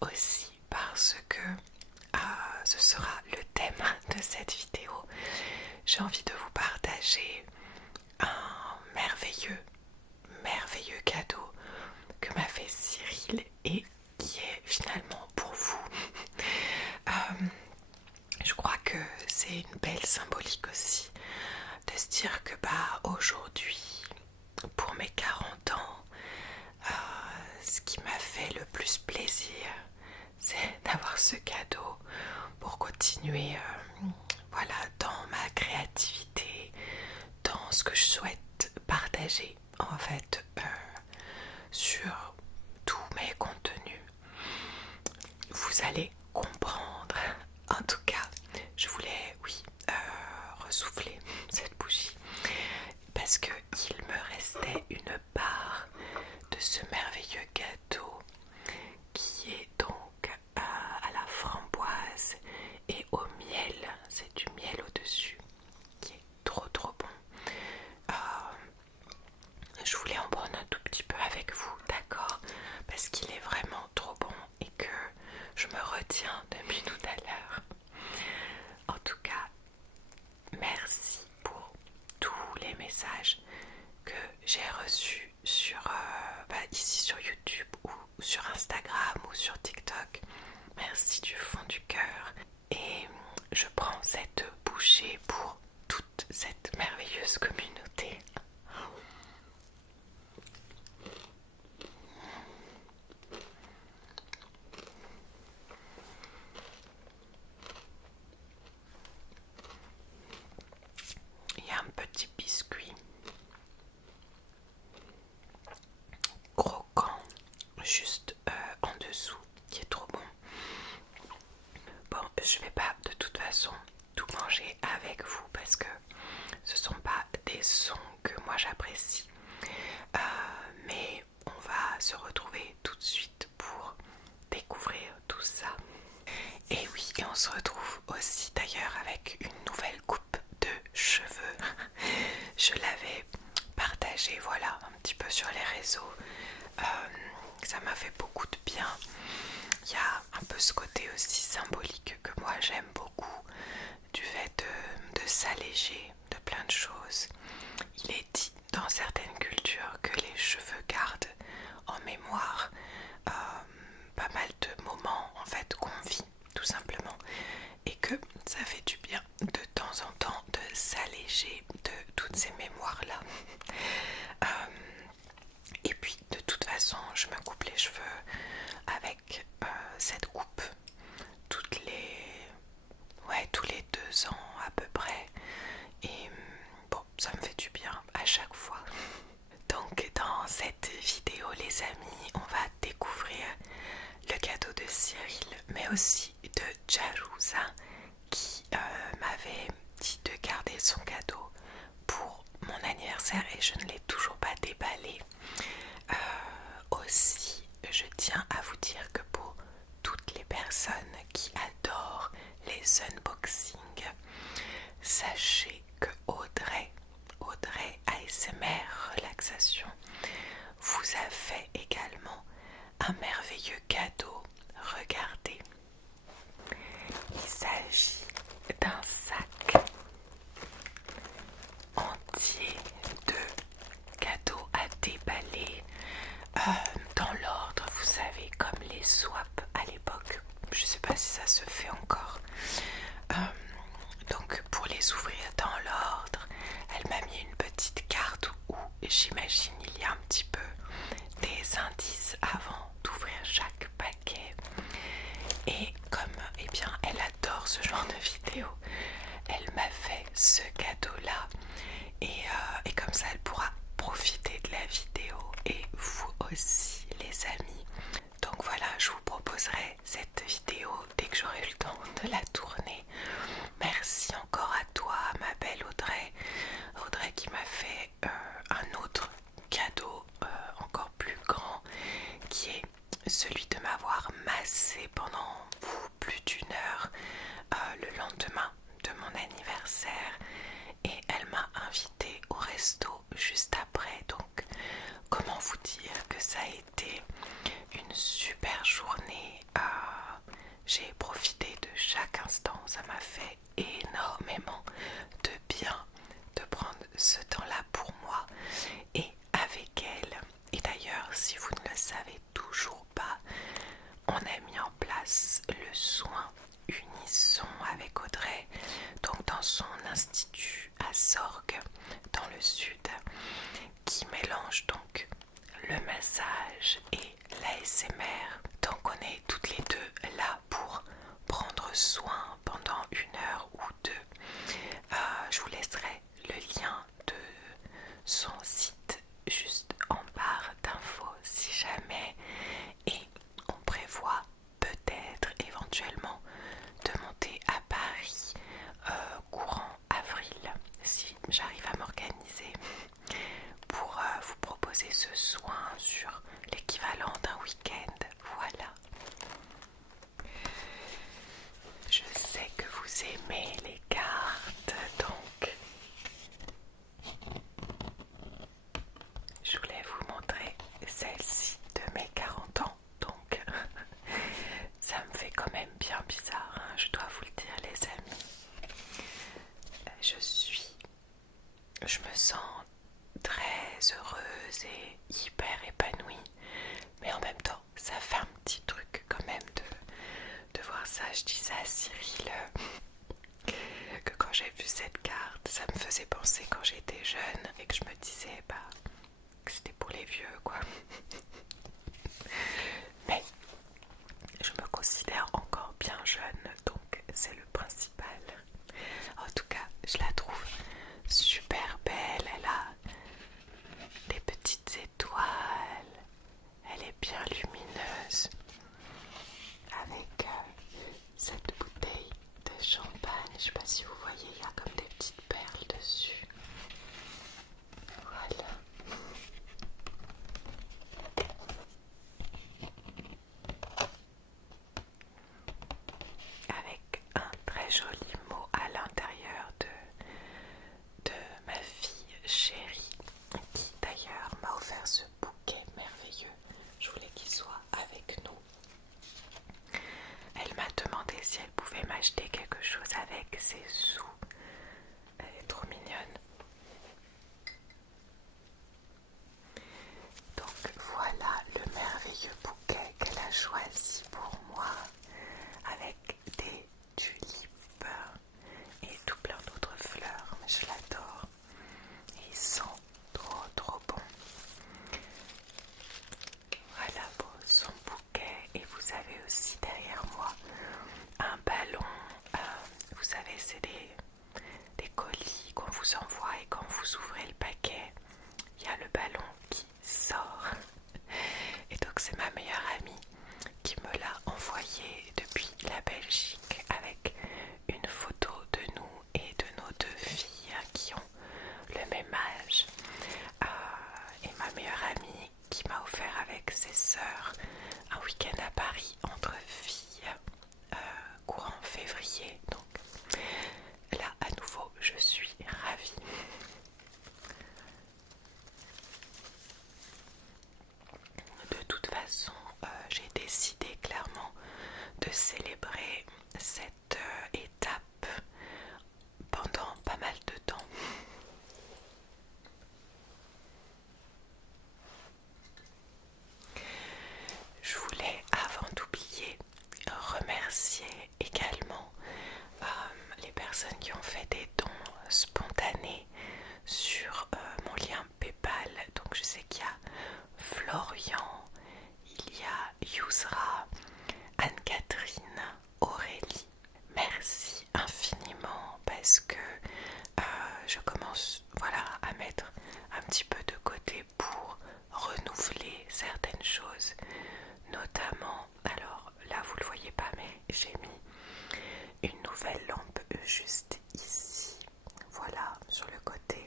aussi parce que ce sera le thème de cette vidéo. J'ai envie de vous partager un merveilleux cadeau que m'a fait Cyril et qui est finalement pour vous. Je crois que c'est une belle symbolique aussi de se dire que aujourd'hui, pour mes 40 ans, ce qui m'a fait le plus plaisir, c'est d'avoir ce cadeau pour continuer voilà, dans ma créativité, dans ce que je souhaite partager en fait sur tous mes contenus. Vous allez comprendre. En tout cas, je voulais, oui, ressouffler cette bougie parce que il me restait une part de ce merveilleux gâteau qui est donc à la framboise et au miel. C'est du miel au-dessus qui est trop bon. Je voulais en prendre un tout petit peu avec vous, d'accord? Parce qu'il est vraiment trop bon et que je me retiens depuis tout à l'heure. En tout cas, merci pour tous les messages que j'ai reçus sur, ici sur YouTube ou sur Instagram ou sur TikTok. Merci du fond du cœur. Et je prends cette bouchée pour toute cette merveilleuse communauté. Il y a un petit biscuit croquant juste en dessous qui est trop bon. Bon, je vais pas de toute façon tout manger avec vous parce que ce sont pas des sons que moi j'apprécie. Mais on va se retrouver tout de suite pour découvrir tout ça. Et oui, et on se retrouve aussi d'ailleurs avec une nouvelle coupe de cheveux. Je l'avais partagé, voilà, un petit peu sur les réseaux. Ça m'a fait beaucoup de bien. Il y a un peu ce côté aussi symbolique que moi j'aime beaucoup, du fait de s'alléger de plein de choses. Il est dit dans certaines cultures que les cheveux gardent en mémoire pas mal de moments en fait qu'on vit tout simplement, et que ça fait du bien de temps en temps de s'alléger de toutes ces mémoires là. Et puis de toute façon je me coupe les cheveux avec cette coupe tous les 2 ans à peu près, et bon, ça me fait du bien à chaque fois. Donc dans cette vidéo les amis, on va découvrir le cadeau de Cyril mais aussi de Jarouza qui m'avait dit de garder son cadeau pour mon anniversaire et je ne l'ai toujours pas déballé. Aussi, je tiens à vous dire que pour toutes les personnes qui adorent les unboxings, sachez que Audrey ASMR Relaxation vous a fait également un merveilleux cadeau. Regardez, il s'agit d'un sac entier de cadeaux à déballer dans l'ordre, vous savez, comme les swaps à l'époque. Je sais pas si ça se fait encore. Donc pour les ouvrir dans l'ordre, elle m'a mis une petite carte où j'imagine il y a un petit peu des indices avant d'ouvrir chaque paquet. Et comme elle adore ce genre de vidéo, elle m'a fait ce cadeau là, et comme ça elle pourra profiter de la vidéo et vous aussi les amis. Donc voilà, je vous proposerai cette vidéo dès que j'aurai le temps de la tourner. Merci encore à toi ma belle Audrey qui m'a fait un autre cadeau encore plus grand, qui est celui de m'avoir massé pendant plus d'1 heure le lendemain de mon anniversaire, et elle m'a invité au resto juste après. Donc comment vous dire que ça a été une super journée orgues dans le sud qui mélange donc le massage et l'ASMR. Donc on est toutes les deux là pour prendre soin pendant 1 heure ou 2. Je vous laisserai le lien de son site juste en barre d'infos si jamais, et on prévoit peut-être éventuellement de monter à Paris courant avril si j'arrive à m'organiser pour vous proposer ce soin sur l'équivalent d'un week-end. Voilà. Je sais que vous aimez les cartes, donc je voulais vous montrer celle-ci de mes 40 ans. Donc ça me fait quand même bien bizarre, hein, je dois vous le dire les amis. Je me sens très heureuse et hyper épanouie, mais en même temps ça fait un petit truc quand même de voir ça. Je disais à Cyril que quand j'ai vu cette carte, ça me faisait penser quand j'étais jeune et que je me disais que c'était pour les vieux quoi. Mais je me considère encore bien jeune, donc c'est le principal. En tout cas, je la trouve super belle. Elle a des petites étoiles, elle est bien lumineuse avec cette bouteille de champagne. Je sais pas si vous voyez, il y a comme des petites perles dessus. Voilà. Avec un très joli mot à l'intérieur de ma fille chérie, qui d'ailleurs m'a offert ce bouquet merveilleux. Je voulais qu'il soit avec nous. Elle m'a demandé si elle pouvait m'acheter quelque chose avec ses sous. Elle est trop mignonne. Donc voilà le merveilleux bouquet qu'elle a choisi pour moi, avec des tulipes et tout plein d'autres fleurs. Mais je l'adore. Et il sent trop bon. Voilà pour son bouquet. Et vous avez aussi derrière moi un ballon. Vous savez, c'est des colis qu'on vous envoie et quand vous ouvrez le paquet, il y a le ballon qui sort. Et donc c'est ma meilleure amie qui me l'a envoyé depuis la Belgique avec une photo de nous et de nos 2 filles qui ont le même âge. Et ma meilleure amie qui m'a offert avec ses sœurs un week-end à Paris entre filles courant février. Donc là à nouveau je suis ravie. De toute façon j'ai décidé clairement de célébrer cette étape pendant pas mal de temps. Je voulais, avant d'oublier, remercier également les personnes qui ont fait des dons spontanés sur mon lien PayPal. Donc je sais qu'il y a Florian, il y a Yousra, Anne-Catherine, Aurélie. Merci infiniment parce que je commence à mettre un petit peu de côté pour renouveler certaines choses, notamment, alors là vous le voyez pas mais j'ai mis une nouvelle lampe juste ici, voilà, sur le côté,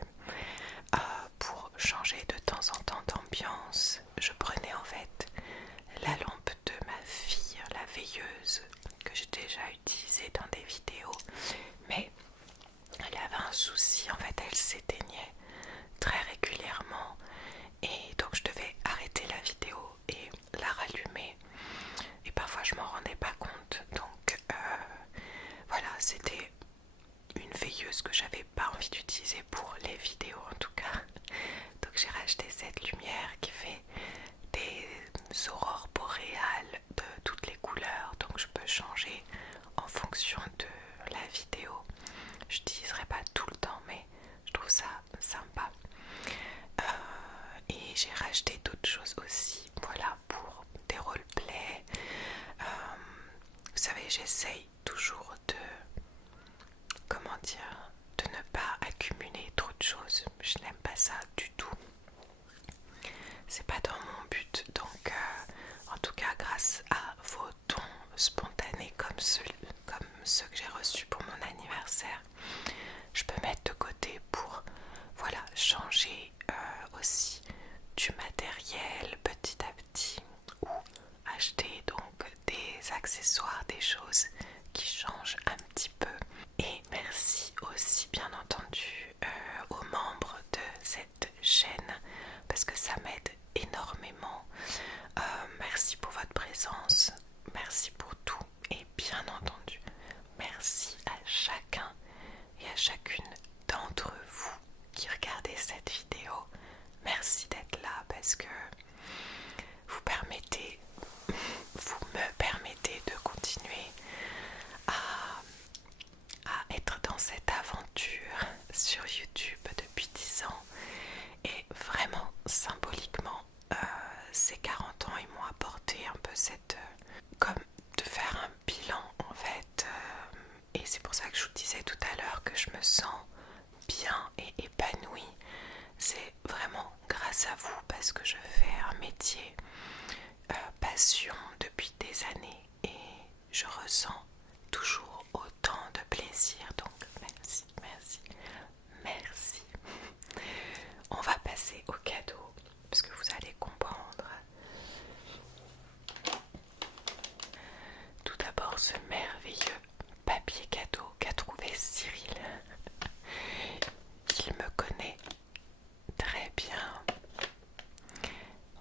pour changer de temps en temps d'ambiance. Je prenais en fait la lampe de ma fille, la veilleuse, que j'ai déjà utilisée dans des vidéos, mais elle avait un souci, en fait elle s'éteignait très régulièrement et donc je devais arrêter la vidéo et la rallumer et parfois je m'en rendais pas compte. Donc voilà, c'était une veilleuse que j'avais pas envie d'utiliser pour les vidéos en tout cas. Donc j'ai racheté cette lumière qui fait des aurores boréales de toutes les couleurs, donc je peux changer en fonction de la vidéo. Je n'utiliserai pas tout le temps mais je trouve ça sympa. Et j'ai racheté d'autres choses aussi, voilà, pour des roleplays. Vous savez, j'essaye toujours de, comment dire, de ne pas accumuler trop de choses. Je n'aime pas ça du tout. C'est pas dans mon but. Donc, en tout cas, grâce à vos dons spontanés comme ceux que j'ai reçus pour mon anniversaire, je peux mettre de côté pour, voilà, changer aussi du matériel petit à petit, ou acheter donc des accessoires, des choses qui changent un petit peu. Et merci aussi bien entendu aux membres de cette chaîne parce que ça m'aide énormément. Merci pour votre présence, merci pour tout et bien entendu merci à chacun et à chacune d'entre vous qui regardez cette vidéo. Merci d'être là parce que vous me permettez de continuer à être dans cette aventure sur YouTube depuis 10 ans. Et vraiment, symboliquement, ces 40 ans, ils m'ont apporté un peu cette... comme de faire un bilan en fait. Et c'est pour ça que je vous disais tout à l'heure que je me sens bien et épanouie. C'est vraiment grâce à vous parce que je fais un métier passion depuis des années et je ressens toujours autant de plaisir. Donc merci, merci, merci. On va passer au cadeau parce que vous allez comprendre. Tout d'abord ce merveilleux papier cadeau qu'a trouvé Cyril. Il me connaît très bien.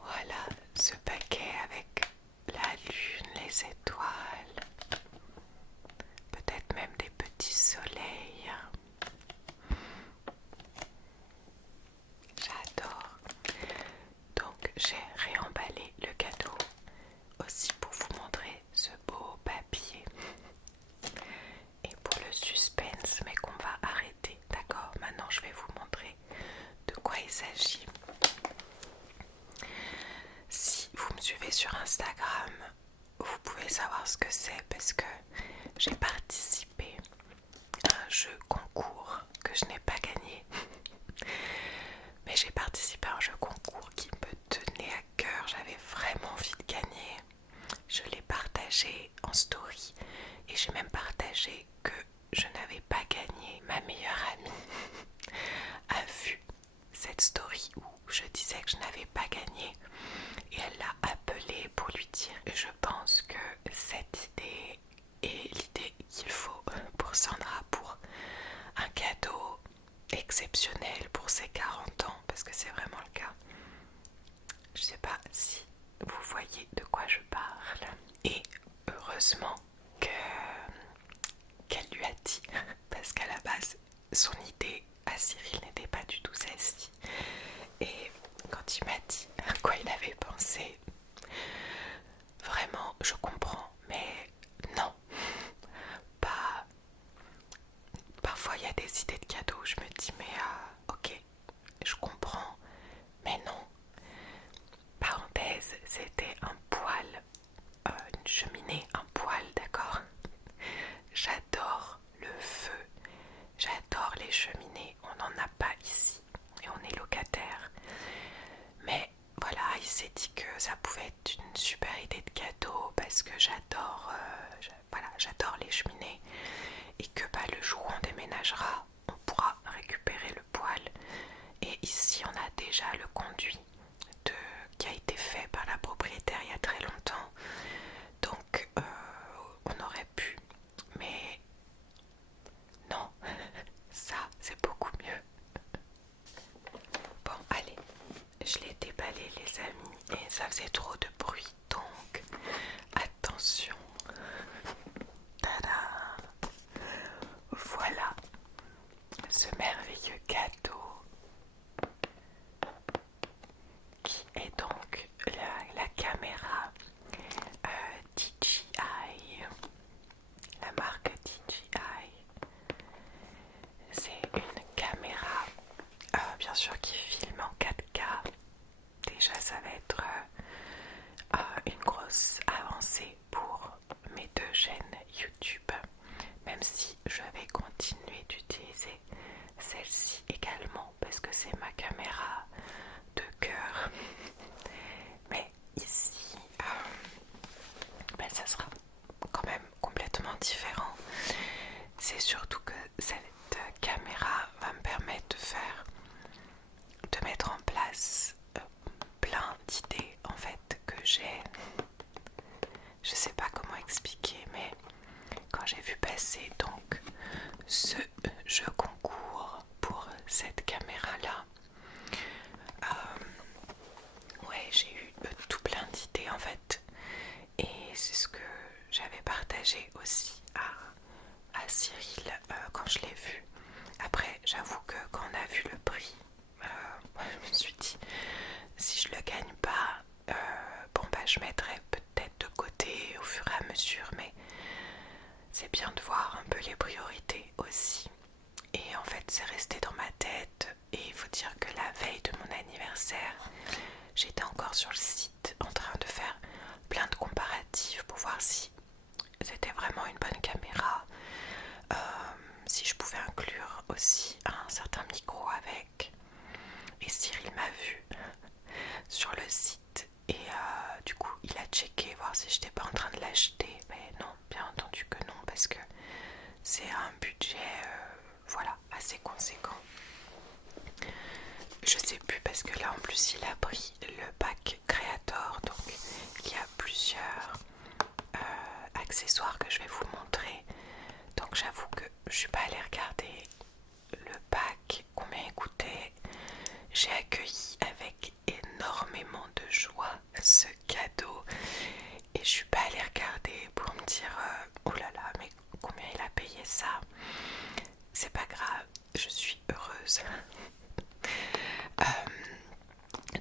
Voilà ce paquet avec la lune, les étoiles, peut-être même des petits soleils. J'adore. Donc j'ai réemballé le cadeau aussi pour vous montrer ce beau papier. Et pour le suspense, mais qu'on va arrêter, d'accord? Maintenant je vais vous montrer de quoi il s'agit. Si vous me suivez sur Instagram, vous pouvez savoir ce que c'est parce que j'ai participé à un jeu concours que je n'ai pas gagné. Mais j'ai participé à un jeu concours qui me tenait à cœur, j'avais vraiment envie de gagner. Je l'ai partagé en story et j'ai même partagé que je n'avais pas gagné. Ma meilleure amie a vu cette story où je disais que je n'avais pas gagné et elle l'a appelé pour lui dire. Je pense que cette idée est l'idée qu'il faut pour Sandra pour un cadeau exceptionnel pour ses 40 ans parce que c'est vraiment le cas. Je sais pas si vous voyez de quoi je parle. Et heureusement qu'elle lui a dit parce qu'à la base son idée à Cyril n'était pas du tout celle-ci. Et quand il m'a dit à quoi il avait pensé, vraiment je comprends, mais non, pas. Parfois il y a des idées de cadeaux, je me dis mais ok, je comprends, mais non. Parenthèse, c'était un poêle, une cheminée, un poêle, d'accord? J'adore le feu, j'adore les cheminées, on n'en a pas ici et on est locataire. Mais voilà, il s'est dit que ça pouvait être une super idée de cadeau parce que j'adore j'adore les cheminées et que le jour où on déménagera, on pourra récupérer le poêle. Et ici, on a déjà le conduit qui a été fait par la propriétaire il y a très longtemps. Donc c'est ce que j'avais partagé aussi à Cyril quand je l'ai vu. Après, j'avoue que quand on a vu le prix, je me suis dit, si je le gagne pas, bon bah je mettrai peut-être de côté au fur et à mesure, mais c'est bien de voir un peu les priorités aussi. Et en fait, c'est resté dans ma tête. Et il faut dire que la veille de mon anniversaire, j'étais encore sur le site en train de faire plein de comparatifs pour voir si c'était vraiment une bonne caméra, si je pouvais inclure aussi un certain micro avec. Et Cyril m'a vu sur le site et du coup il a checké voir si j'étais pas en train de l'acheter, mais non, bien entendu que non, parce que c'est un budget voilà, assez conséquent. Je sais plus parce que là en plus il a pris le pack Creator, donc il y a plusieurs accessoires que je vais vous montrer. Donc j'avoue que je suis pas allée regarder le pack, combien il coûtait. J'ai accueilli avec énormément de joie ce cadeau et je suis pas allée regarder pour me dire oh là là, mais combien il a payé ça. C'est pas grave, je suis heureuse.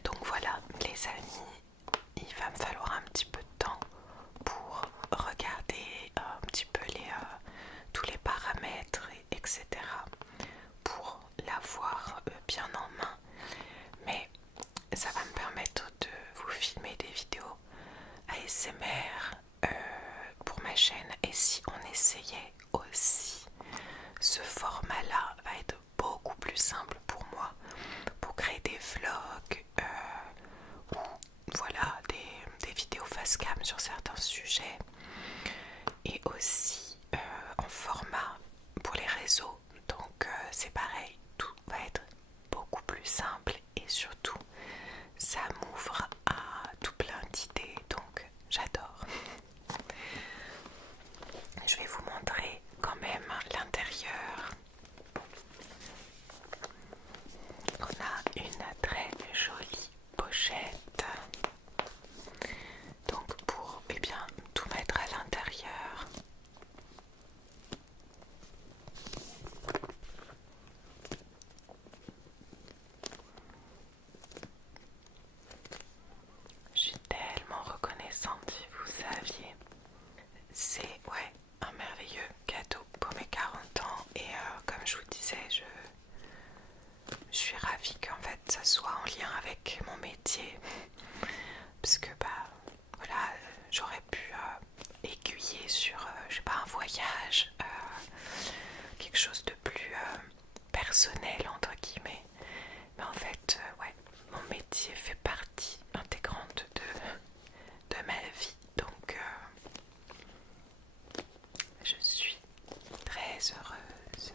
Donc voilà les amis, il va me falloir un petit peu de temps pour regarder un petit peu tous les paramètres, etc. pour l'avoir bien en main. Mais ça va me permettre de vous filmer des vidéos ASMR pour ma chaîne. Et si on essayait aussi ce format-là, va être beaucoup plus simple pour moi pour créer des vlogs ou voilà des vidéos face cam sur certains sujets, et aussi en format pour les réseaux. Donc c'est pareil, tout va être beaucoup plus simple et surtout ça m'ouvre à tout plein d'idées, donc j'adore. Je vais vous montrer quand même l'intérieur. On a une très jolie pochette, donc pour bien tout mettre à l'intérieur. Je suis tellement reconnaissante, si vous saviez. C'est ouais, un merveilleux cadeau pour mes 40 ans et comme je vous disais, je suis ravie qu'en fait ça soit en lien avec mon métier, parce que bah voilà, j'aurais pu aiguiller sur je sais pas, un voyage, quelque chose de plus personnel entre guillemets, mais en fait ouais, mon métier fait partie intégrante de ma vie, donc je suis très heureuse.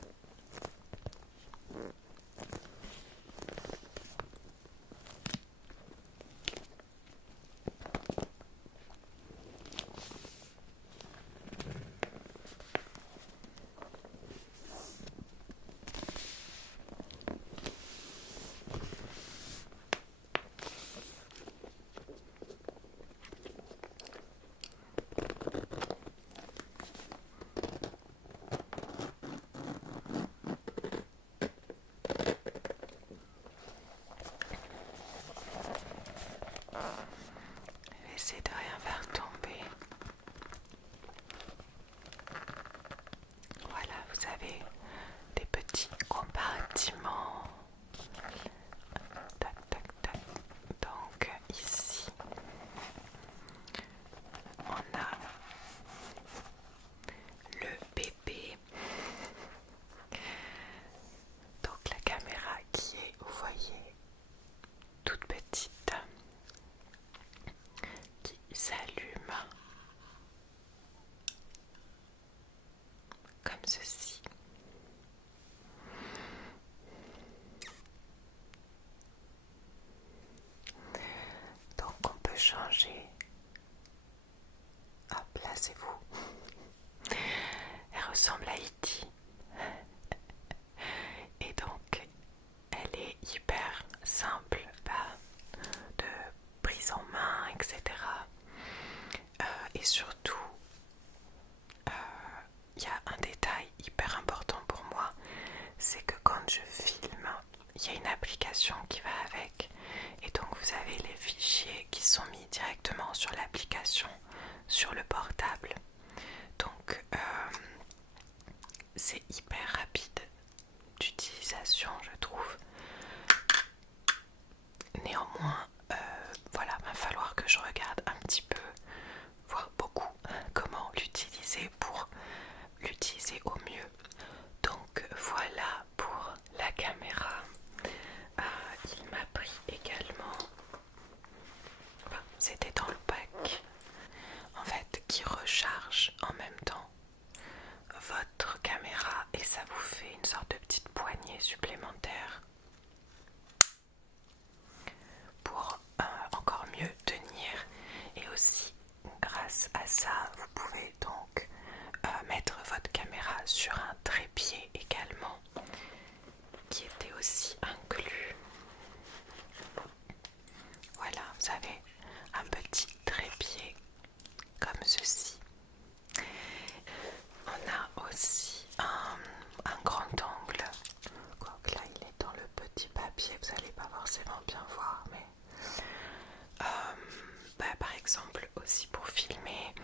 Essayez de rien faire tomber. Voilà, vous avez des petits compartiments. Tac, tac, tac. Donc ici, on a le bébé. Donc la caméra qui est, vous voyez, toute petite, qui s'allume comme ceci. Donc on peut changer. Hop, là c'est vous. Elle ressemble à E.T. Et donc elle est hyper simple de prise en main, etc. Et surtout portable. Donc c'est hyper rapide d'utilisation, je trouve. Néanmoins, voilà, va falloir que je regarde un petit peu, voire beaucoup, comment l'utiliser pour l'utiliser au mieux. Donc voilà pour la caméra. Il m'a pris également, enfin, c'était dans le pack, en fait, qui recharge en même temps votre caméra et ça vous fait une sorte de petite poignée supplémentaire pour encore mieux tenir. Et aussi grâce à ça vous pouvez donc mettre votre caméra sur un trépied également qui était aussi inclus. Voilà, vous avez un petit trépied comme ceci. On a aussi un grand angle, quoique là il est dans le petit papier, vous n'allez pas forcément bien voir, mais par exemple aussi pour filmer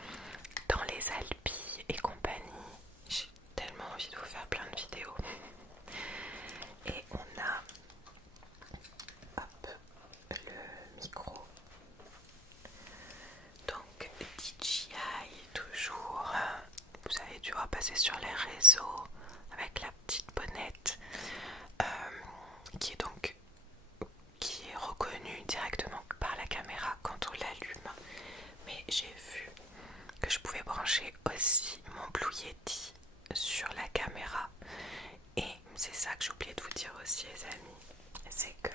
dans les Alpilles et compagnie. J'ai tellement envie de vous faire plein de vidéos. Et on a hop, le micro, donc DJI toujours, vous avez dû repasser sur les réseaux avec la petite bonnette qui est reconnue directement par la caméra quand on l'allume. Mais j'ai vu que je pouvais brancher aussi mon Blue Yeti sur la caméra. Et c'est ça que j'ai oublié de vous dire aussi, les amis, c'est que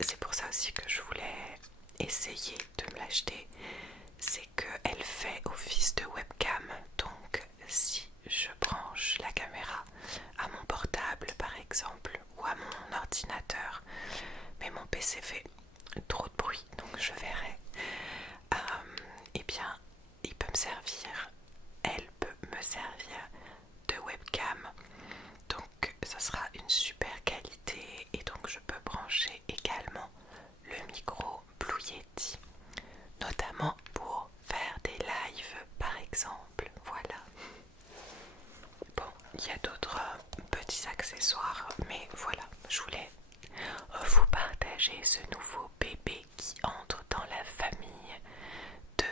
c'est pour ça aussi que je voulais essayer de me l'acheter, c'est qu'elle fait office de webcam. Donc si je branche la caméra à mon portable par exemple ou à mon ordinateur, mais mon PC fait trop de bruit, donc je verrai, et bien il peut me servir, elle peut me servir de webcam. Donc ça sera une super qualité et donc je peux brancher également le micro Blue Yeti, notamment pour faire des lives par exemple. Voilà. Bon, il y a d'autres petits accessoires, mais voilà, je voulais vous partager ce nouveau bébé qui entre dans la famille de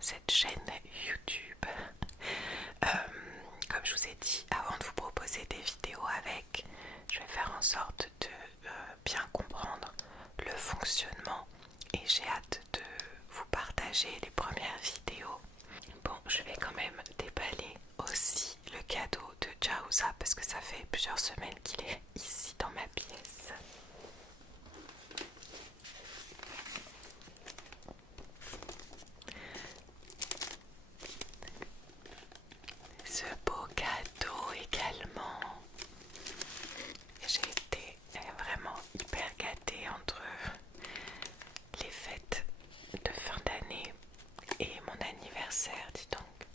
cette chaîne YouTube. Comme je vous ai dit, avant de vous proposer des vidéos avec, je vais faire en sorte de bien comprendre le fonctionnement et j'ai hâte de vous partager les premières vidéos. Bon, je vais quand même déballer aussi le cadeau de Jaouza parce que ça fait plusieurs semaines qu'il est ici dans ma pièce. Ce beau cadeau également. J'ai été vraiment hyper gâtée entre les fêtes de fin d'année et mon anniversaire, dis donc.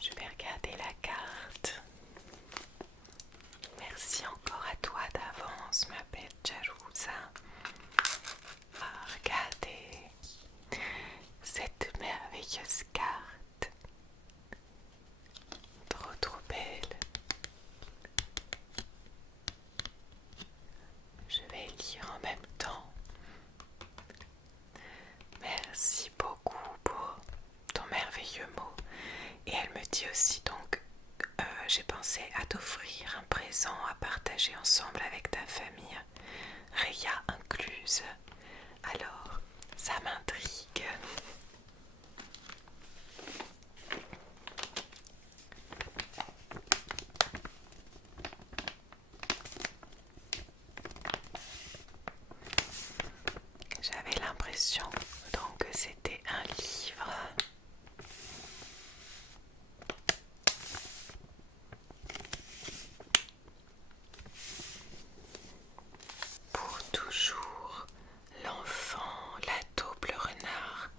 Je vais regarder la carte. Merci encore à toi d'avance, ma belle Jarouza. Regardez cette merveilleuse carte. Trop belle. Je vais lire en même temps. Merci beaucoup pour ton merveilleux mot. Et elle me dit aussi donc, j'ai pensé à t'offrir un présent à partager ensemble avec ta famille, Réa incluse. Alors, ça m'intrigue. J'avais l'impression donc que c'était un livre. Pour toujours, l'enfant, la taupe, le renard,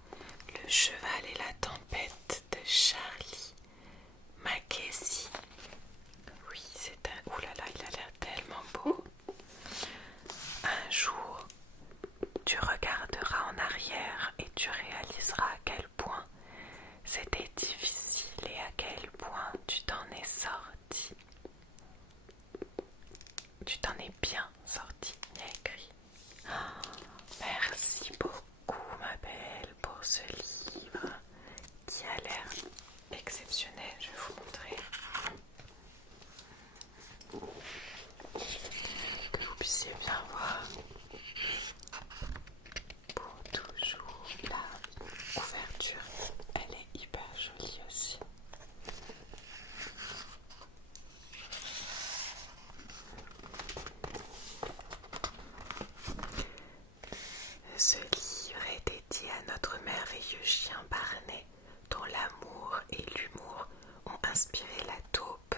Ce livre est dédié à notre merveilleux chien Barney, dont l'amour et l'humour ont inspiré la taupe.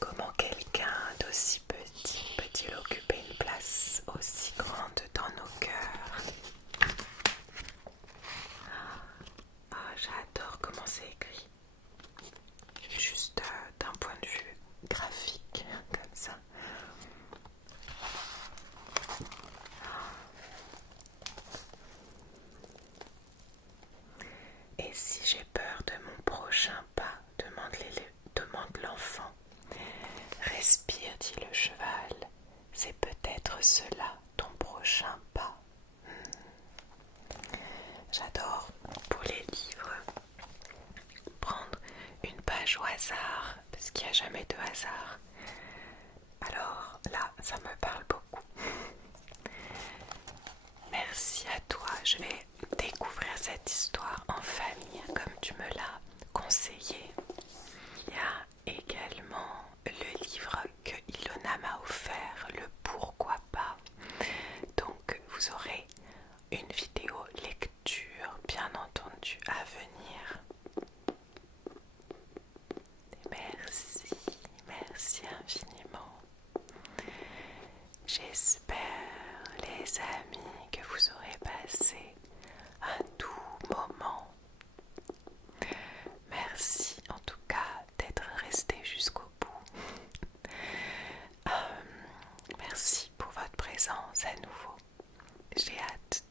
Comment quelqu'un d'aussi petit peut-il occuper une place aussi grande dans nos cœurs? J'adore comment c'est écrit. Juste d'un point de vue graphique, comme ça. Et si j'ai peur de mon prochain pas, demande l'enfant. Respire, dit le cheval, c'est peut-être cela ton prochain pas. J'adore pour les livres prendre une page au hasard, parce qu'il n'y a jamais de hasard. Alors là, ça me parle beaucoup. Merci à toi, je vais découvrir cette histoire en famille comme tu me l'as conseillé. Il y a également le livre que Ilona m'a offert, le Pourquoi pas. Donc vous aurez une vidéo lecture bien entendu à venir. Merci, merci infiniment. J'espère, les amis, que vous aurez passé un doux moment. Merci en tout cas d'être resté jusqu'au bout. Merci pour votre présence à nouveau. J'ai hâte